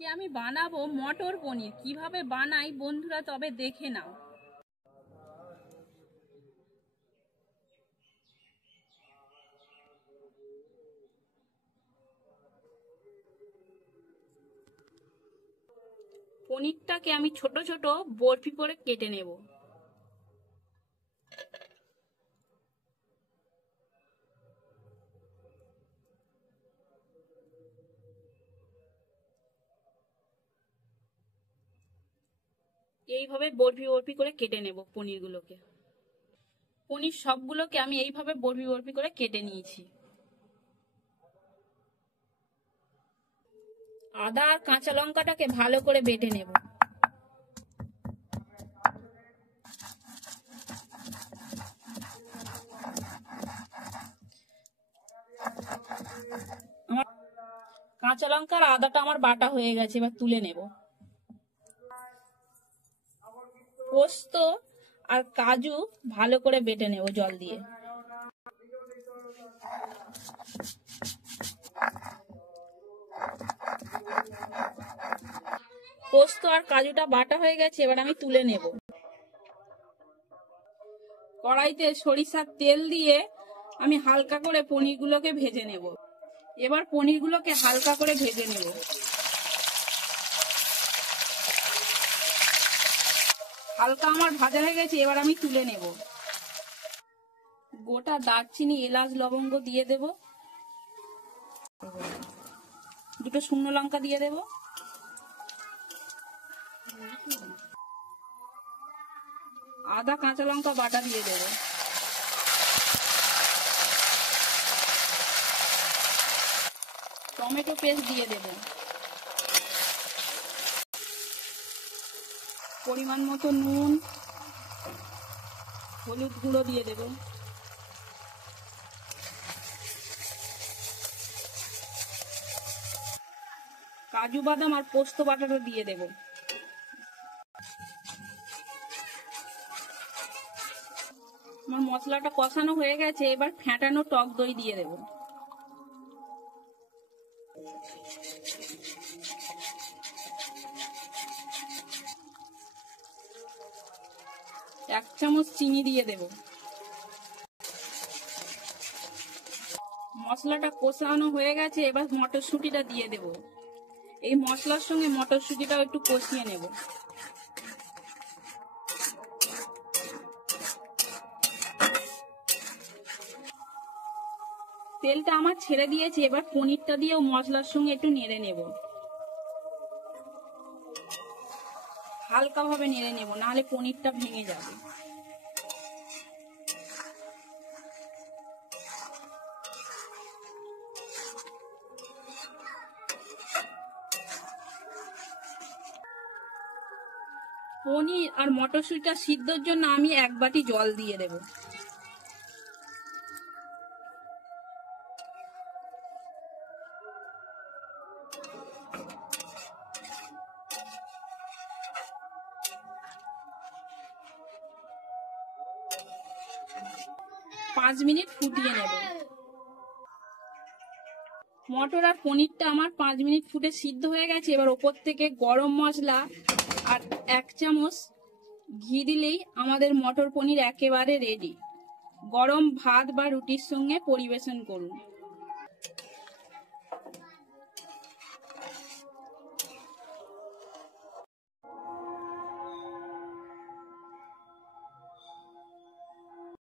আজকে আমি বানাবো মটর পনির। কিভাবে বানাই বন্ধুরা তবে দেখে নাও। পনিরটাকে আমি ছোট ছোট বরফি করে কেটে নেব। এইভাবে বরফি বরফি করে কেটে নেব পনিরগুলোকে। পনির সবগুলোকে আমি এইভাবে বরফি বরফি করে কেটে নিয়েছি। আদা আর কাঁচা লঙ্কাটাকে ভালো করে বেটে নেব। আমার কাঁচা লঙ্কা আর আদাটা আমার বাটা হয়ে গেছে, এবার তুলে নেব। পোস্ত আর কাজু ভালো করে বেটে নেব জল দিয়ে। পোস্ত আর কাজুটা বাটা হয়ে গেছে, এবার আমি তুলে নেব। কড়াইতে সরিষার তেল দিয়ে আমি হালকা করে পনিরগুলোকে ভেজে নেব। এবার পনিরগুলোকে হালকা করে ভেজে নেব। হালকা আমার ভাজা হয়ে গেছে, এবার আমি তুলে নেব। গোটা দারচিনি, এলাচ, লবঙ্গ দিয়ে দেব। দুটো শুকনো লঙ্কা দিয়ে দেব। আদা কাঁচা লঙ্কা বাটা দিয়ে দেব। টমেটো পেস্ট দিয়ে দেব। পরিমাণ মতো নুন, হলুদ গুঁড়ো দিয়ে দেব। কাজু বাদাম আর পোস্ত বাটাটা দিয়ে দেব। আমার মশলাটা কষানো হয়ে গেছে, এবার ফেটানো টক দই দিয়ে দেব। এক চামচ চিনি দিয়ে দেব। মশলাটা কষানো হয়ে গেছে, এবার মটরশুঁটিটা দিয়ে দেব। এই মশলার সঙ্গে মটরশুঁটিটাও একটু কষিয়ে নেব। তেলটা আমার ছেড়ে দিয়েছে, এবার পনিরটা দিয়েও মশলার সঙ্গে একটু নেড়ে নেব। হালকা ভাবে নেড়ে নেব, নাহলে পনিরটা ভেঙে যাবে। পনির আর মটরশুঁটিটা সিদ্ধর জন্য আমি 1 বাটি জল দিয়ে দেব। পাঁচ মিনিট ফুটিয়ে নেব। মটর আর পনিরটা আমার 5 মিনিট ফুটে সিদ্ধ হয়ে গেছে। এবার ওপর থেকে গরম মশলা আর 1 চামচ ঘি দিলেই আমাদের মটর পনির একেবারে রেডি। গরম ভাত বা রুটির সঙ্গে পরিবেশন করুন।